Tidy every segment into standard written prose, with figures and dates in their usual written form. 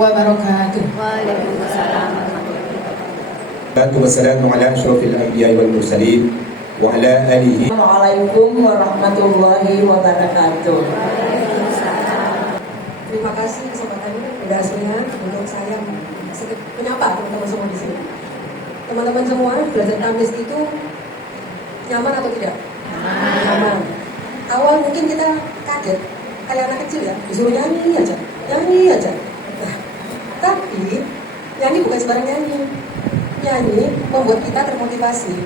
wabarakatuh. Waalaikumsalam. Wassalamu ala asyrafil anbiya'i wal mursalin wa ala alihi. Assalamualaikum warahmatullahi wabarakatuh. Terima kasih kesempatannya pedasnya untuk saya menyapa teman-teman semua di sini. Teman-teman semua, belajar tamyiz itu nyaman atau tidak? Nyaman. Awal mungkin kita kaget, kayak anak kecil ya, disuruh nyanyi aja. Nah, tapi nyanyi bukan sembarang nyanyi. Nyanyi membuat kita termotivasi.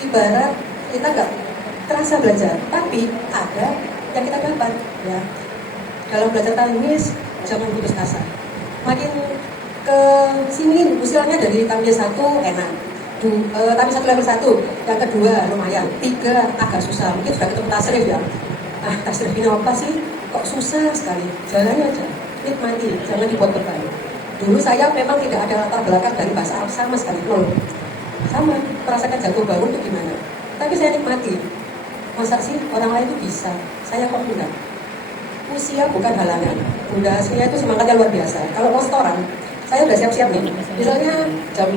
Ibarat kita nggak terasa belajar, tapi ada yang kita dapat ya. Dalam belajar tamyiz jangan putus asa. Makin ke sini usianya dari tamyiz 1 enak, tamyiz 1 level 1, yang kedua lumayan, 3 agak susah, mungkin sudah ketemu tasrif ya. Nah, tasrif ini apa sih? Kok susah sekali? Jalani aja, nikmati, jangan dibuat beban. Dulu saya memang tidak ada latar belakang dari bahasa Arab sama sekali, nol. Sama, merasakan jatuh bangun itu gimana. Tapi saya nikmati. Masa sih orang lain itu bisa, saya kok enggak? Usia bukan halangan. Bunda Asmia itu semangatnya luar biasa. Kalau mau setoran, saya udah siap-siap nih. Misalnya jam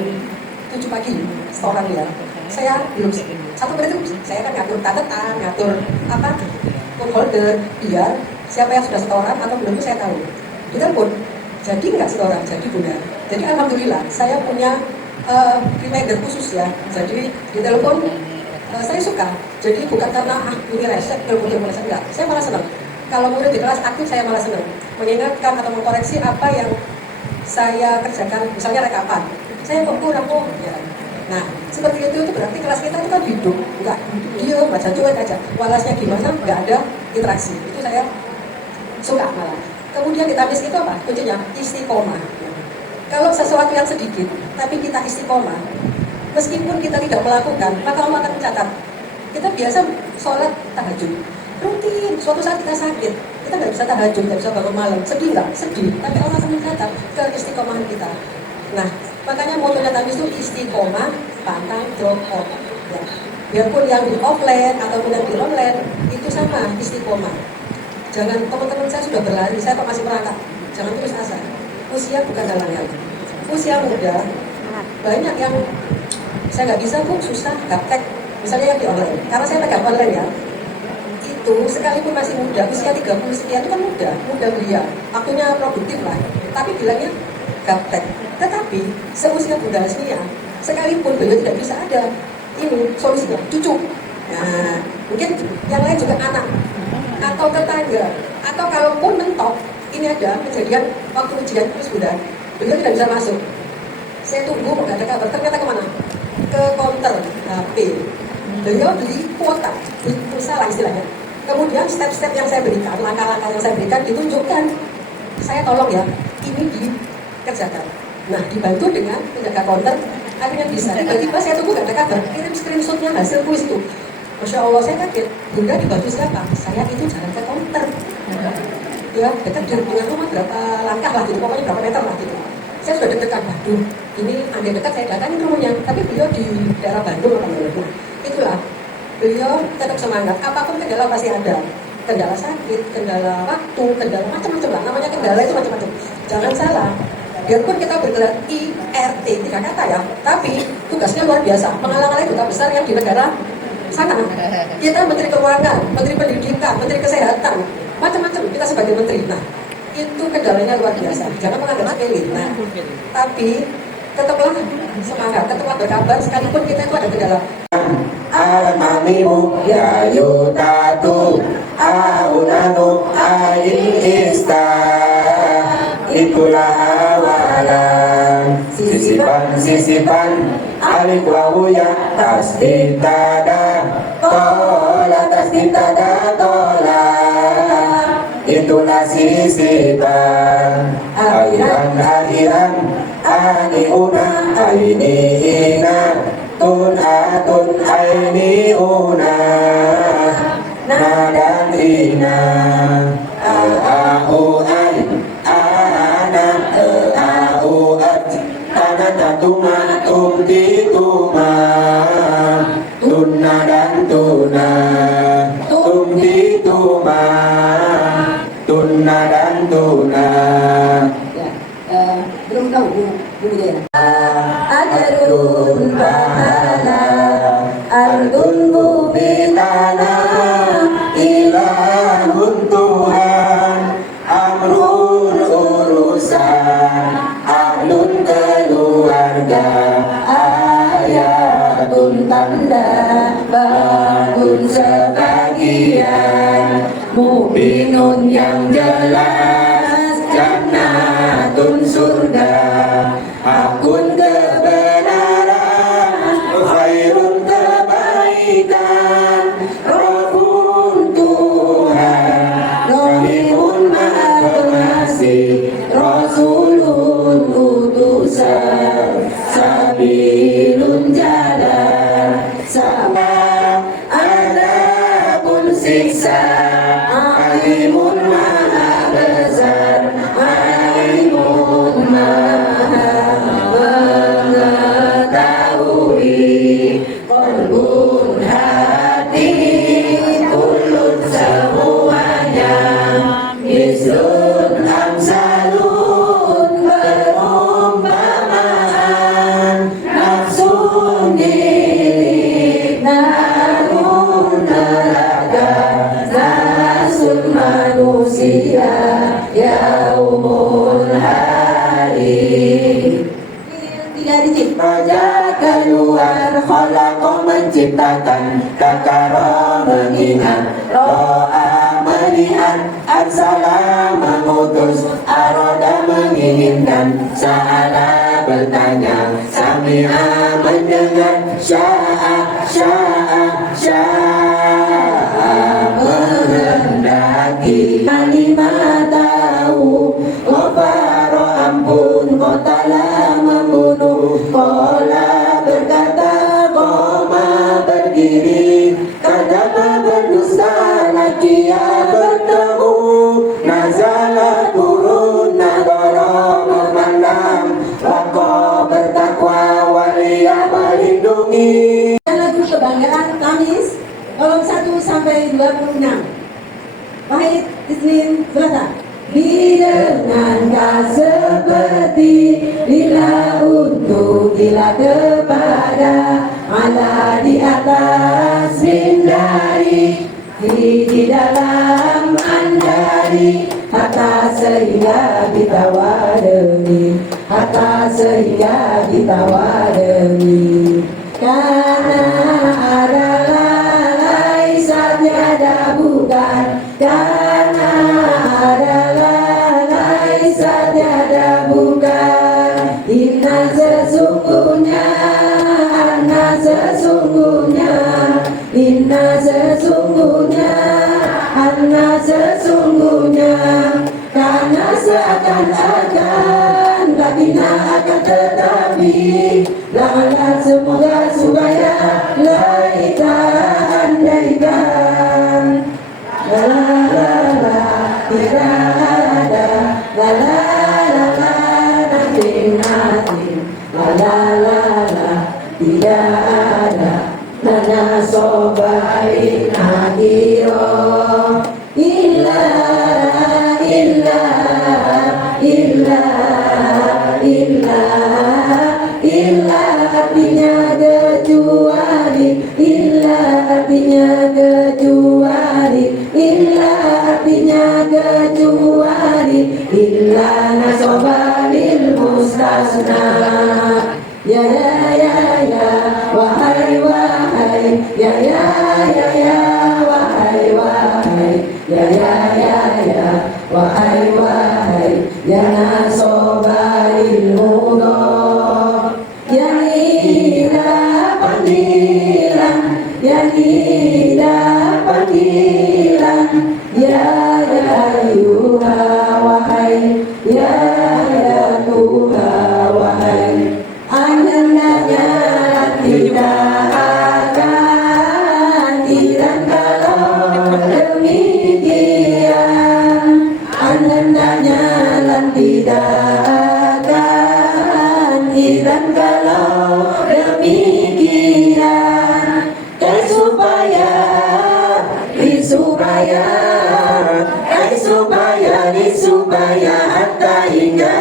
7 pagi, setoran ya. Saya belum, 1 menit itu saya kan ngatur catatan, ngatur apa, code holder, biar siapa yang sudah setoran atau belum itu saya tahu. Ditelepon, jadi nggak setoran, jadi Bunda. Jadi alhamdulillah, saya punya reminder khusus ya. Jadi ditelepon, saya suka. Jadi bukan karena ini resep, ilmu resep, enggak. Saya malah senang. Kalau murid di kelas aktif saya malah senang. Mengingatkan atau mengkoreksi apa yang saya kerjakan, misalnya rekapan. Saya kurang ya. Nah, seperti itu berarti kelas kita itu kan hidup, enggak diam, baca cuek aja. Walasnya gimana, enggak ada interaksi. Itu saya suka malah. Kemudian di tamyiz itu apa? Kuncinya istiqomah. Kalau sesuatu yang sedikit, tapi kita istiqomah, meskipun kita tidak melakukan, maka Allah akan mencatat. Kita biasa sholat tahajud, rutin. Suatu saat kita sakit, kita nggak bisa tahajud, nggak bisa bangun malam. Sedih nggak? Sedih. Tapi Allah akan mencatat keistiqomahan kita. Nah, makanya motonya tamyiz itu istiqomah, pantang, drop out. Ya. Biarpun yang di offline ataupun yang di online, itu sama istiqomah. Jangan, teman-teman saya sudah berlari, saya kok masih merangkak. Jangan putus asa. Usia bukan halangan. Usia muda, banyak yang saya nggak bisa, Bu, susah, gaptek. Misalnya yang di online, karena saya pegang online ya. Itu sekalipun masih muda, usia 30 sekian itu kan muda belia, waktunya produktif lah. Tapi bilangnya gaptek. Tetapi seusia Bunda Asmia, sekalipun beliau tidak bisa ada ini solusinya, cucu. Nah, mungkin yang lain juga anak atau tetangga, atau kalaupun mentok, ini ada kejadian waktu ujian terus bulan, beliau tidak bisa masuk. Saya tunggu nggak ada kabar, ternyata kemana? Ke counter HP. Beliau beli kuota, beli pulsa lah istilahnya. Kemudian step-step yang saya berikan, langkah-langkah yang saya berikan ditunjukkan. Saya tolong ya, ini dikerjakan. Nah, dibantu dengan penjaga counter, akhirnya bisa. Tiba-tiba saya tunggu nggak ada kabar, kirim screenshotnya hasil kuis itu. Masya Allah, saya kaget. Bunda dibantu siapa? Saya itu jalan ke counter. Ya, dekat dengan rumah berapa langkah lah gitu, pokoknya berapa meter lah gitu. Saya sudah deg-degan, waduh, ini andai dekat saya datangin rumahnya, tapi beliau di daerah Bandung atau mana. Nah, itulah, beliau tetap semangat, apapun kendala pasti ada. Kendala sakit, kendala waktu, kendala macam-macam lah, namanya kendala itu macam-macam. Jangan salah, biarpun kita bergerak IRT, 3 kata ya, tapi tugasnya luar biasa, menghalang-halangi duta besar yang di negara sana. Kita Menteri Keuangan, Menteri Pendidikan, Menteri Kesehatan, macam-macam kita sebagai menteri. Nah, itu kendalanya luar biasa. Jangan menganggap sepele. Nah, tapi tetaplah semangat, tetaplah berkabar sekalipun kita itu ada kendala. Al-mamimu ya yutatu aunanu al-ista itulah awalan sisipan alik wawu ya tasditada tola itulah sisipan akhiran aniuna ainiina tun ainiuna nadan ina au an ana au at ana tatuma tuma tunna dan tuna tuma tunna dan tuna. Ya, tahu bunyi dia. Ajrun pahala ardun mubinana ilahun Tuhan amrun urusan ahlun keluarga ayatun tanda bangun sebagian mubinun yang jelas jannatun surga akun kebenaran khairun kebaikan Rabbun Tuhan Rahimun maha pengasih Rasulun utusan sabilun jalan sama ada pun siksa alimun maha besar alimun maha mengetahui kolbun hati kulun semuanya mislun amsalun perumpamaan nafsun diri namun neraka nasun manusia yaumul hari tidak dicipta keluar khalaqa menciptakan kakara mengingat ro'a melihat arsala mengutus aroda menginginkan sa'ala bertanya sami'a mendengar sya'a menghendaki kalimah tahu ghafaro ampun qatala membunuh qala berkata qoma berdiri kadama berdusta lakia bertemu nazala turun nagara memandang waqo bertakwa walia melindungi. Lagu kebanggaan Kamis kolom 1 sampai 26. Pahit Isnin Selasa. Dengan seperti bila untuk bila kepada ala di atas hindari di dalam andari hatta sehingga kita wadeni hatta sehingga kita wadeni karena adalah laisa tiada bukan karena adalah laisa tiada bukan inna sesungguhnya anna sesungguhnya inna sesungguhnya anna sesungguhnya karena seakan-akan lakina akan tetapi la'ala semoga supaya laita andaikan la la la la tidak ada la la la la nothing la la la la tidak ada nana sobai nakiro illa illa illa illa illa artinya kecuali illa artinya kecuali illa artinya kecuali illa nasobalil mustasna ya ya ya ya wahai wahai ya ya ya ya wahai wahai ya ya ya ya wahai wahai ya nasobalil mudhaf ya ida panggilan ya ida panggilan ya ya ayuha wahai ya ya tuha wahai anandanya tidak akan dan kalau demikian anandanya tidak akan dan kalau demikian supaya hatta hingga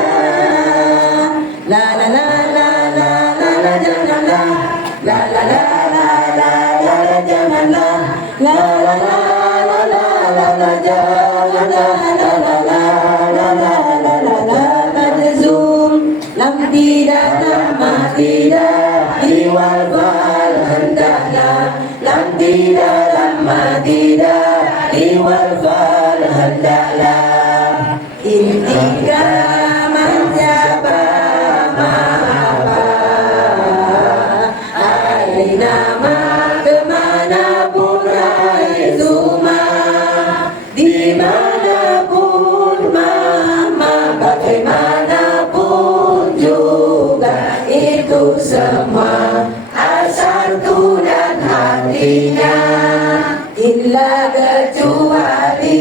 jangan la la la la la la la la la majzum lam tidak nama tidak iwal fal hendaklah lam tidak lama tidak iwal fal hendaklah intika menjaba apa aina ma kemanapun hai zuma dimanapun mama bagaimanapun juga itu semua asarku dan hatinya illa kecuali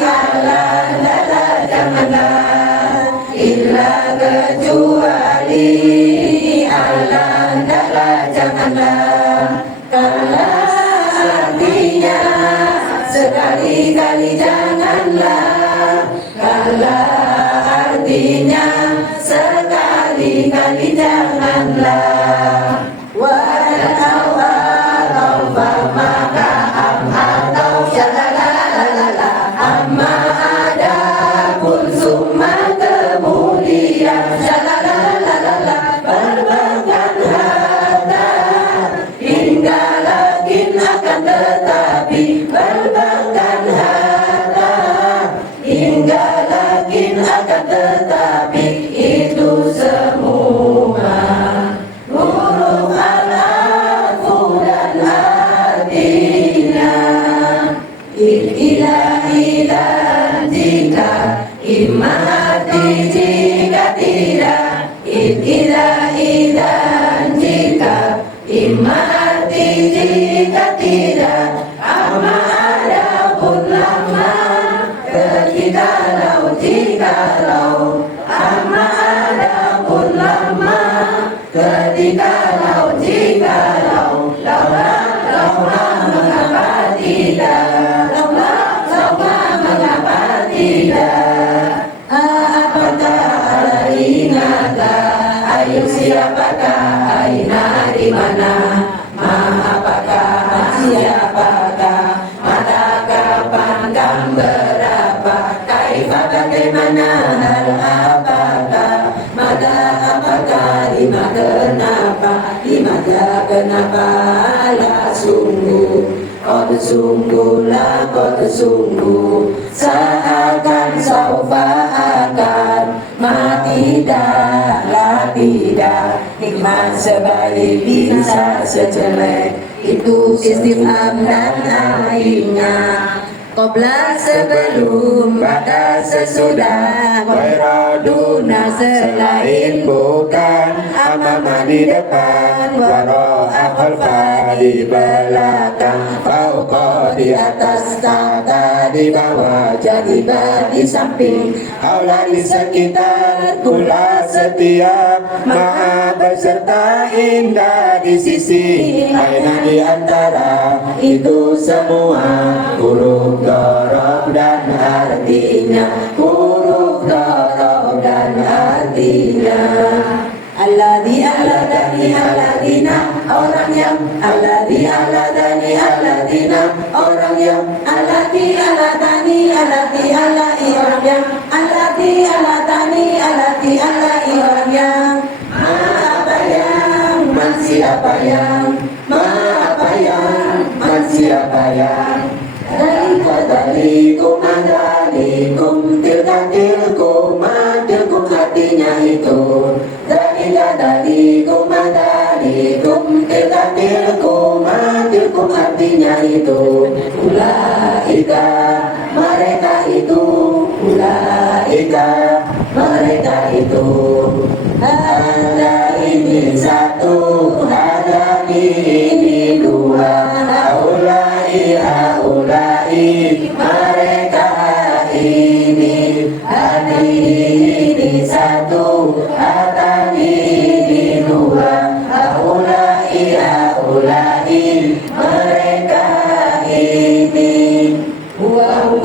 Allah lala janganlah illa kecuali Allah lala janganlah kalau artinya sekali-kali janganlah kalau artinya sekali-kali janganlah walau maka atau ya la la la la la amma ada pun summa kemudian ya la la la la la berbangkan harta hingga lagi akan tetapi berbangkan harta hingga lagi akan tetapi itu semua huruf al-afu dan artinya ila jika imati jika tidak ila jika imati jika tidak amma ada pun lama jikalau amma ada pun lama jikalau laula mengapa tidak laula mengapa tidak apakah alainaka ayo siapakah aina di mana ma apakah siapakah mata kapan kam berapa kaifa bagaimana hal apakah mada apakah lima kenapa la sungguh kau sungguh seakan saufa akan mati tidak nikmat sebaik bisa sejelek itu istifham dan akhirnya Qobla sebelum, pada sesudah, Wairoduna selain bukan, Amama di depan, Waro'a khalfa di belakang, Fauqa di atas, Tahta di bawah, Jadiba di samping, Aula di sekitar, Kula setiap, Maha beserta indah di sisi, Aina di antara, itu semua huruf dorob dan artinya, huruf dorob dan artinya. Alladhi alladani alladina, orang yang alladhi alladani alladina, orang yang alladhi alladani alladhi alladhi, orang yang alladhi alladani alladhi alladhi, orang yang apa yang man siapa yang apa yang man siapa yang Dalikum adalikum tilka tilkum tilkum artinya itu. Dalikum adalikum tilka tilkum tilkum artinya itu. Ulaika mereka itu, ulaika mereka itu. Ada ini satu, ada ini dua. Aulai mereka ini, hati ini satu, hati ini dua. Aulai mereka ini. Huwa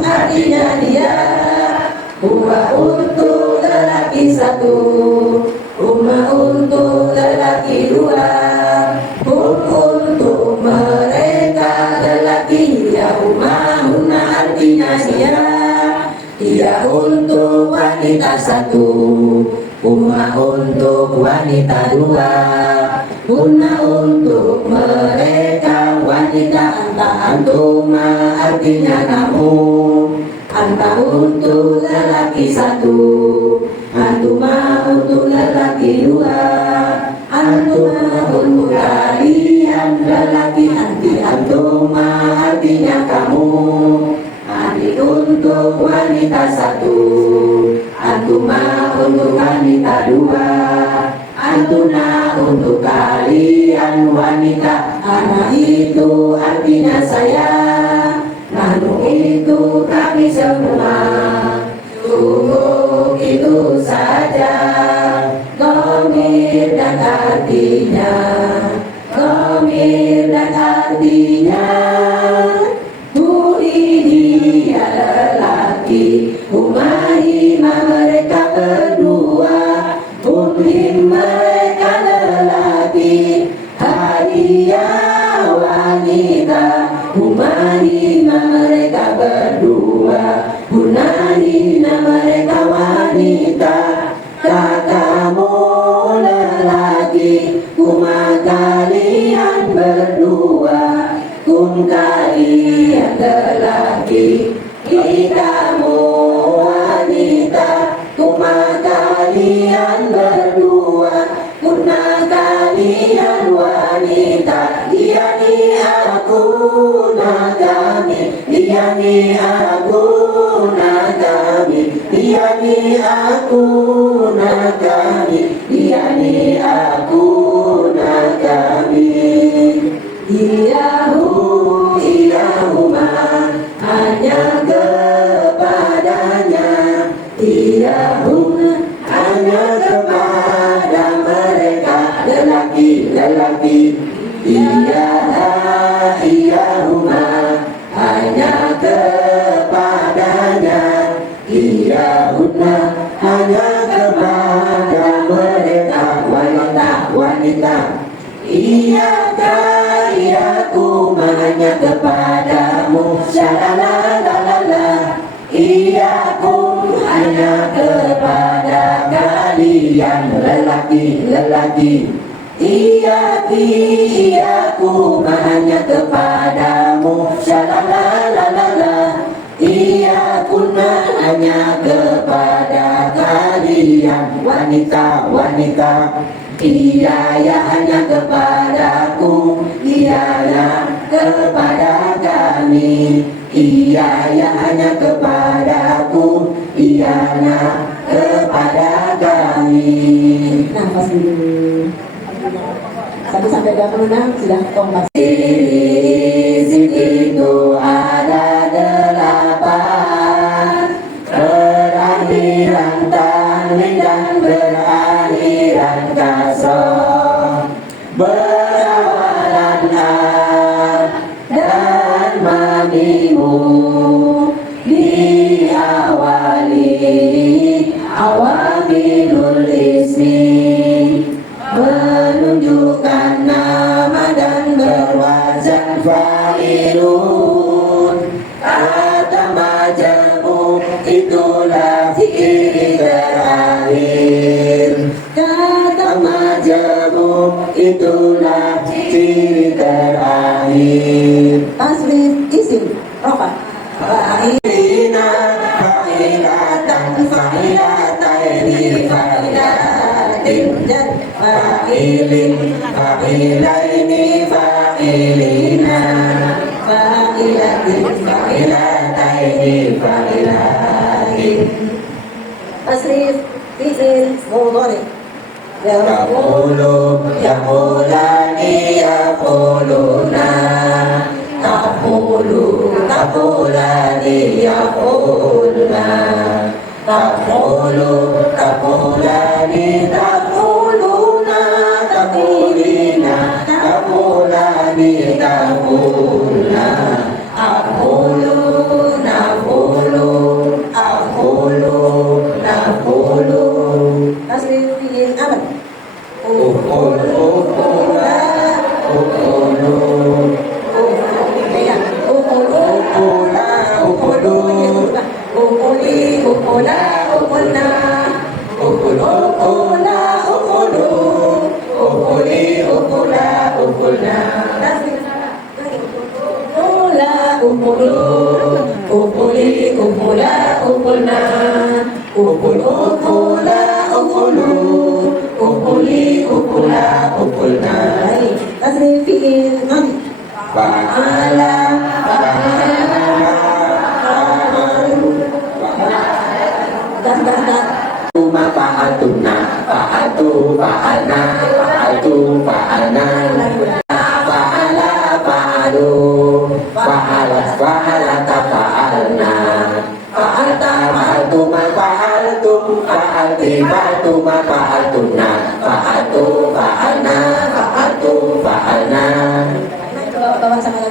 artinya dia, huwa untuk lelaki satu, umma untuk lelaki dua, untuk mereka lelaki ya umma artinya dia. Dia untuk wanita satu, Umma untuk wanita dua, Guna untuk mereka wanita. Anta antuma artinya kamu, Anta untuk lelaki satu, Antuma untuk lelaki dua, Antuma untuk kalian lelaki. Anti antuma artinya kamu, Anti untuk wanita satu, Antuma untuk wanita dua, Antuna untuk kalian wanita. Anak itu artinya saya, Nanu itu kami semua. Sungguh itu saja Gomir dan artinya, Gomir dan artinya. Dia lelaki, Umahima mereka berdua, Umhim mereka lelaki, Hadiah wanita, Umahima mereka berdua, Hunahina mereka wanita. Katamu lelaki, Kuma kalian berdua, Kum kalian lelaki, kamu wanita. Kuma kalian berdua, Kuna kalian wanita. Diani aku kami, diani aku kami, diani aku kami, diani aku kami. Iyahu, Iyahuma, hanya kepadanya. Iyahuma, hanya kepada mereka lelaki-lelaki. Iyaha, Iyahuma, hanya kepadanya. Iyahuna, hanya kepada mereka wanita-wanita. Iyaku hanya kepadamu, syalalalala. Iyaku hanya kepada kalian lelaki-lelaki. Iyaku hanya kepadamu, syalalalala. Iyakuna hanya kepada kalian wanita-wanita. Iya ya hanya kepadaku, iya ya kepada kami. Iya ya hanya kepadaku, iya ya kepada kami. Nafas dulu. 1 sampai 26 sudah kompas. Di situ ada 8, berakhiran tanwin dan berakhiran kasroh, berawalan a dan mamimu, diawali awamilul ismi, menunjukkan nama dan berwazan fa'ilun. Kata majemuk itulah ciri terakhir. Kata majemuk itulah ciri terakhir. Tasrif isim rofa. Fa'ilina fa'ilatan fa'ilataini fa'ilatin dan fa'ilin fa'ilaini fa'ilina fa'ilatin fa'ilataini fa'ilatin. Tasrif fi'il mudhari. Yaqulu yaqulani yaquluna, taqulu taqulani yaqulna, taqulu taqulani taquluna, taqulina taqulani taqulna, aqulu naqulu aqulu naqulu. Tasrif fi'il amr. Ukulu ta'kuluna. Ukula ukulu, ukuli ukula ukulna. Ukul ukula ukulu, ukuli ukula ukulna. Tasrif fi'il fa'ala ma fa'altuna fa'altu fa'alna fa'altu fa'alna fa'ala fa'alu fa'alat fa'alata fa'alna fa'alta fa'altu ma fa'altum fa'alti fa'altu ma fa'altuna fa'altu fa'alna fa'altu fa'alna.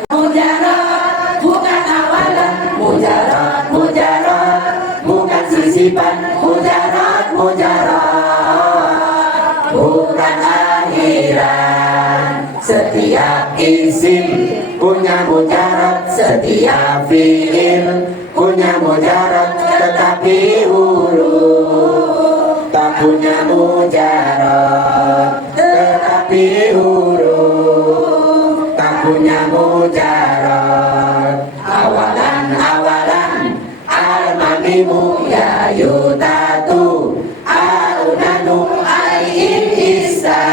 Mujarad bukan awalan, mujarad mujarad bukan sisipan, mujarad mujarad bukan akhiran. Setiap isim punya mujarad, setiap fiil punya mujarad, tetapi huruf tak punya mujarad, tetapi huruf tak punya mujarad. Awalan awalan al-mamimu ya yutatu al-nanu ain isa.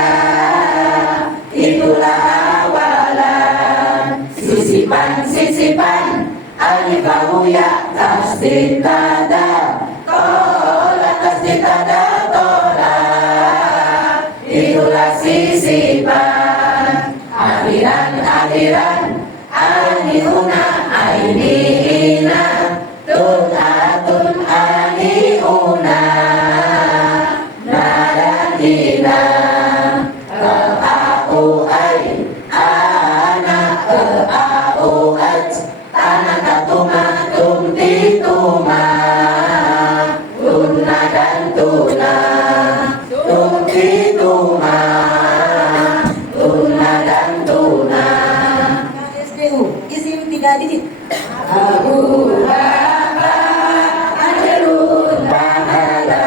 Itulah awalan. Sisipan sisipan alifahu ya tasdid tada tola tasdid tada tola. Itulah sisipan. Akhiran akhiran alihuna ainihina tutatun alihuna nadadina ke'au ai ana ke'au aj tanakatuma tumtituma tunna dan tuna tumtituma tunna dan tuna. Isim 3 digit. Abu Bapa Ajarun Pahala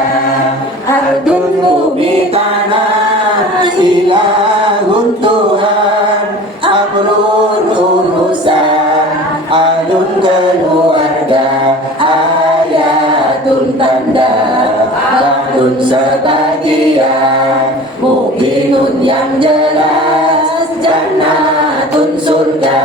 Ardun bumi tanah ilahun Tuhan Amrun urusan Adun keluarga Ayatun tanda Bahun sebagian Mungkinun yang jelas Jannatun surga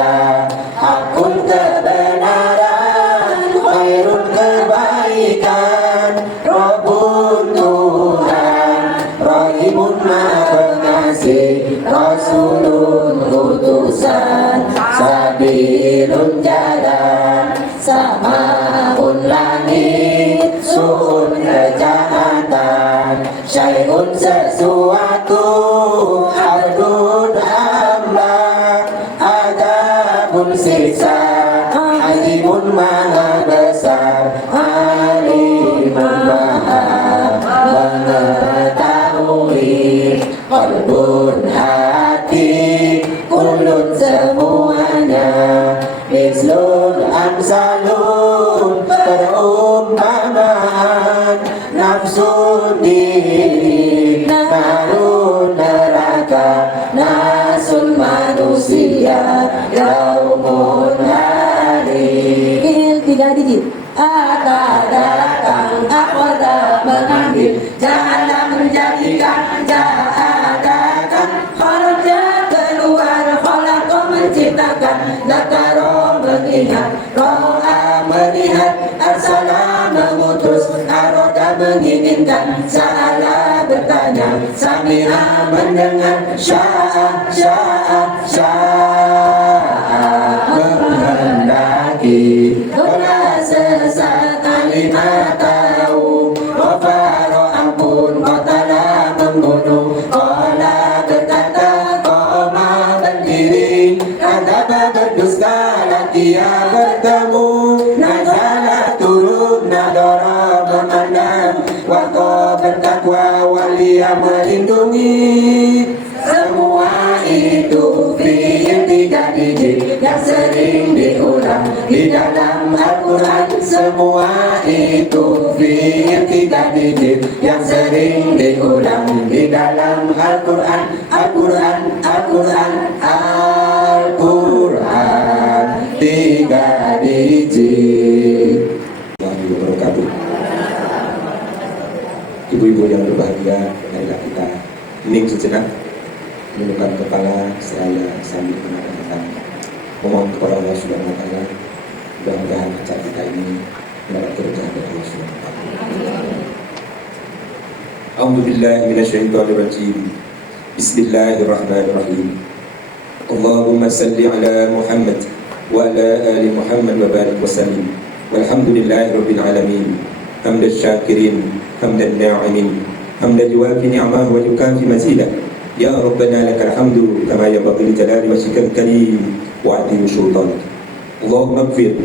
Hakun kebenaran, khairun kebaikan, Rabbun Tuhan, Rahimun maha pengasih, Rasulun utusan, Sabilun jalan, Samaun langit, Su'un kejahatan, Syai'un sesuatu, Ardun amlah, Adabun siksa, Alimun maha besar, Alimun maha mengetahui, Qalbun hati, Kulun semuanya, Mislun amsalun perumpamaan, Nafsun diri, Narun neraka, Nasun manusia, Yaumun hari. Fi'il 3 digit. Ata datang, akhwada mengambil, Ja'ala menjadikan, Ja'adakan, kharaja keluar, khalaqa menciptakan, Zakaro mengingat, Ro'a melihat, Arsala mengutus, Aroda menginginkan, Sa'ala bertanya, Sami'a mendengar, Sya'a sya'a sya'a menghendaki, sesaat alima tahu, wafaro ampun, kotala membunuh, kola berkata, koma berdiri, kata berdusta, lakia bertemu, nazala turun, nadara memandang, wako bertakwa, walia melindungi. Semua itu fi'il 3 digit yang sering diulang di dalam Al-Quran. Semua itu fi'il 3 digit yang sering diulang di dalam Al-Quran. Al-Quran, Al-Quran, Al-Quran. Warahmatullahi wabarakatuh. Ibu-ibu yang berbahagia, marilah kita hening sejenak, menundukkan kepala seraya sambil mengatakan memohon kepada Allah Subhanahu wa taala, mudah-mudahan acara kita ini mendapat keberkahan dari Allah Subhanahu wa taala. A'udzu billahi minasyaitonir rajim. Bismillahirrahmanirrahim. Allahumma salli ala Muhammad wa ala ali Muhammad wa barik wa sallim. Walhamdulillahi rabbil alamin. Hamdan syakirin, hamdan na'imin, hamdan yuwafi ni'amahu wa yukafi mazidah. Ya Rabbana lakal hamdu kama yanbaghi li jalali wajhikal karim wa 'azimi sultanik. Allahumma ighfir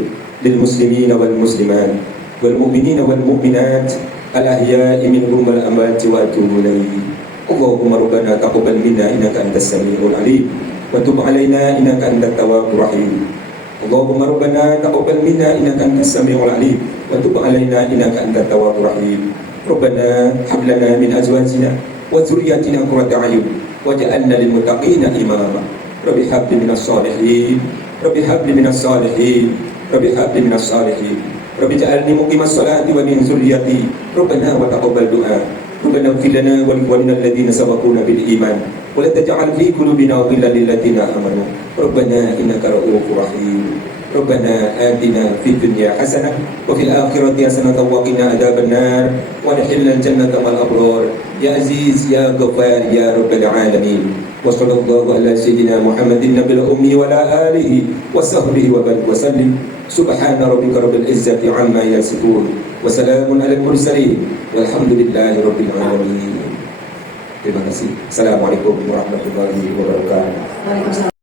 lil muslimina wal muslimat wal mu'minina wal mu'minat al ahya'i minhum wal amwat wa atubu ilayhi. Allahumma rabbana taqabbal minna innaka antas samiul alim wa tub 'alaina innaka antat tawwabur rahim. Allahumma rabbana taqabbal minna innaka antas samiul alim wa tub 'alaina innaka antat tawwabur rahim. Rabbana hab lana min azwajina wa dzurriyyatina qurrata a'yun waj'alna lil muttaqina imama. Rabbi hab li minas shalihin, Rabbi hab li minas shalihin, Rabbi hab li minas shalihin. Rabbi ja'alni muqimas sholati wa min dzurriyyati. Rabbana wa taqabbal du'a. Rabbana ighfir lana wa li ikhwanina alladhina sabaquna bil iman wa la taj'al fi qulubina ghillan lil ladzina amanu. Rabbana innaka ra'ufur rahim. Rabbana atina fid dunya hasanah wa fil akhirati hasanah wa qina adzabannar wa adkhilna jannata ma'al abrar. Ya Aziz ya Ghaffar ya Rabbal alamin. Wa sallallahu ala sayyidina Muhammadin nabiyil ummi wa ala alihi wa sahbihi wa barik wa sallim. Subhana rabbika rabbil izzati amma yasifun wa salamun alal mursalin walhamdulillahi rabbil alamin. Terima kasih. Assalamualaikum warahmatullahi wabarakatuh. Waalaikumsalam.